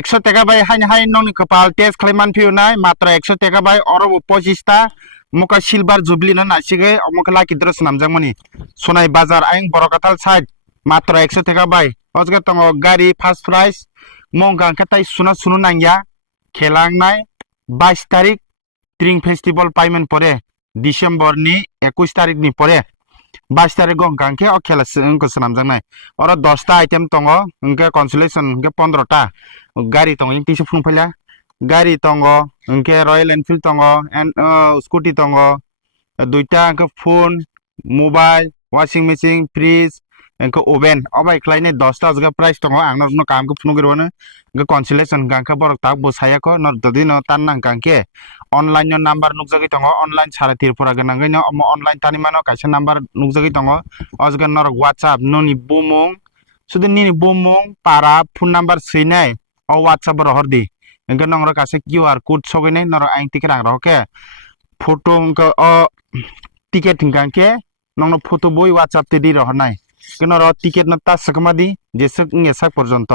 100 টাকা by high ননি কপাল test খাইমান ফিউনাই মাত্র 100 টাকা বাই অরব 25টা মুকা সিলভার জুবলি না নাসিগে অমুক লাকি দ্রস নামজামনি সোনাই বাজার আইং বড়কাতাল সাইড মাত্র 100 টাকা বাই অজগে তং গাড়ি ফার্স্ট প্রাইস মংকা খাতাই সুনা সুনু নাঙ্গিয়া খেলাংনাই 22 তারিখ ট্রিং ফেস্টিভ্যাল পাইমেন পরে ডিসেম্বর নি 21 তারিখ নি পরে 22 তারিখ গংকাंखे अ खेला को सनामजांनाय और 10टा आइटेम दङ इंके कन्सोलेशन इंके 15टा गाड़ी दङ इंटिसे फुंफैला गाड़ी दङ इंके रॉयल एनफील्ड दङ एंड स्कूटी दङ दुइटा इंके phone mobile washing machine fridge इंके ओवेन अबाय क्लाइने 10टा जगा प्राइस दङ आंनो न कामको फुनुगिरवनो इंके कन्सोलेशन गांखा बरक ता बोसायाको न ददिनो ताननां गांखे ऑनलाइन नंबर नुकजगै दङ ऑनलाइन सारा तिरपुरा गनांगैनो ऑनलाइन तानिमानो काइसे नंबर नुकजगै दङ अजगा नर WhatsApp ननि बुमुं सुदि नि बुमुं पारा फोन नंबर सैनाय अ WhatsApp बर हरदि इंके नंगर कासे QR कोड सगैनाय नर आइ टिकेट आं रके फोटो इंके टिकेट गांखे नंनो फोटो बय WhatsApp ते दि रहनाय केनर टिकेट न ता सकमादि जेसक इंगे सा पर्यंत